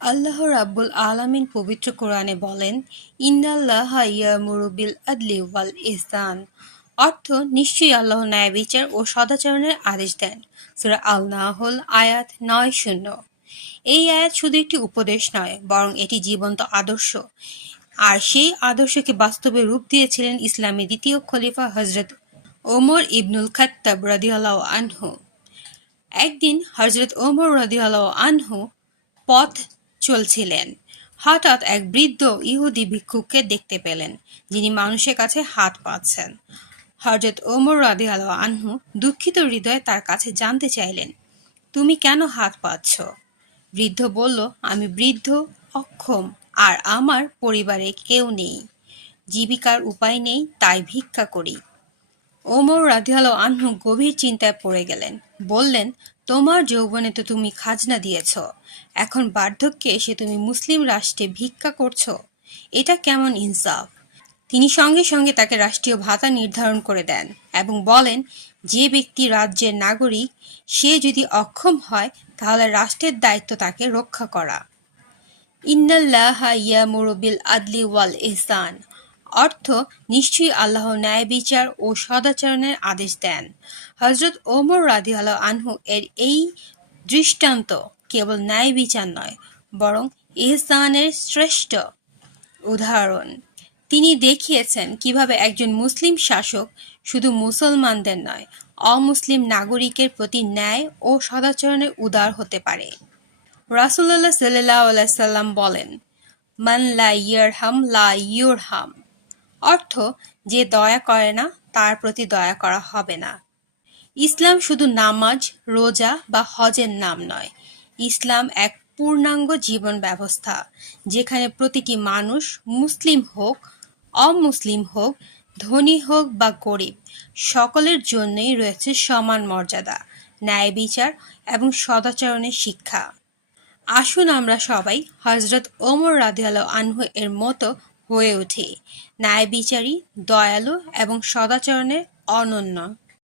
আল্লাহ রাব্বুল আলামিন পবিত্র কোরআনে বলেন, ইন্নাল্লাহা ইয়ামুরু বিল আদলি ওয়াল ইহসান অর্থ, নিশ্চয়ই আল্লাহ ন্যায় বিচার ও সদাচরণের আদেশ দেন। সূরা আল নাহল আয়াত নয় শূন্য। এই আয়াত শুধু একটি উপদেশ নয়, বরং এটি জীবন্ত আদর্শ। আর সেই আদর্শকে বাস্তবে রূপ দিয়েছিলেন ইসলামের দ্বিতীয় খলিফা হজরত ওমর ইবনুল খাত্তাব রাদিয়াল্লাহু আনহু। একদিন হজরত ওমর রাদিয়াল্লাহু আনহু পথ চলছিলেন। হঠাৎ এক বৃদ্ধ ইহুদি ভিক্ষুককে দেখতে পেলেন, যিনি মানুষের কাছে হাত পাচ্ছেন হজরত ওমর রাদিয়াল্লাহু আনহু দুঃখিত হৃদয়ে তার কাছে জানতে চাইলেন, তুমি কেন হাত পাচ্ছ বৃদ্ধ বলল, আমি বৃদ্ধ, অক্ষম, আর আমার পরিবারে কেউ নেই। জীবিকার উপায় নেই, তাই ভিক্ষা করি। ওমর রাধিয়াল আনহু গভীর চিন্তায় পড়ে গেলেন। বললেন, তোমার যৌবনে তো তুমি খাজনা দিয়েছ। এখন বার্ধক্যে এসে তুমি মুসলিম রাষ্ট্রে ভিক্ষা করছ। এটা কেমন ইনসাফ? তিনি সঙ্গে সঙ্গে তাকে রাষ্ট্রীয় ভাতা নির্ধারণ করে দেন এবং বলেন, যে ব্যক্তি রাজ্যের নাগরিক, সে যদি অক্ষম হয়, তাহলে রাষ্ট্রের দায়িত্ব তাকে রক্ষা করা। ইন্নাল্লাহা ইয়া মুরবিল আদলি ওয়াল ইহসান। অর্থ নিশ্চয়ই আল্লাহ ন্যায় বিচার ও সদাচরণের আদেশ দেন। হজরত ওমর রাধি আল্লাহ আনহু এর এই দৃষ্টান্ত কেবল ন্যায় বিচার নয়, বরং ইহসানের শ্রেষ্ঠ উদাহরণ। তিনি দেখিয়েছেন কীভাবে একজন মুসলিম শাসক শুধু মুসলমানদের নয়, অমুসলিম নাগরিকের প্রতি ন্যায় ও সদাচরণের উদার হতে পারে। রাসুল্লাহ সাল্লাহ সাল্লাম বলেন, মান লা ইয়ারহাম, লা ইউরহাম। অর্থ যে দয়া করে না, তার প্রতি দয়া করা হবে না। ইসলাম শুধু নামাজ, রোজা বা হজের নাম নয়। ইসলাম এক পূর্ণাঙ্গ জীবন ব্যবস্থা, যেখানে প্রতিটি মানুষ মুসলিম হোক, অমুসলিম হোক, ধনী হোক বা গরিব, সকলের জন্যই রয়েছে সমান মর্যাদা, ন্যায় বিচার এবং সদাচরণের শিক্ষা। আসুন আমরা সবাই হজরত ওমর রাদিয়াল আনহু এর মতো হয়ে ওঠে। ন্যায় বিচারী দয়ালু এবং সদাচরণের অনন্য।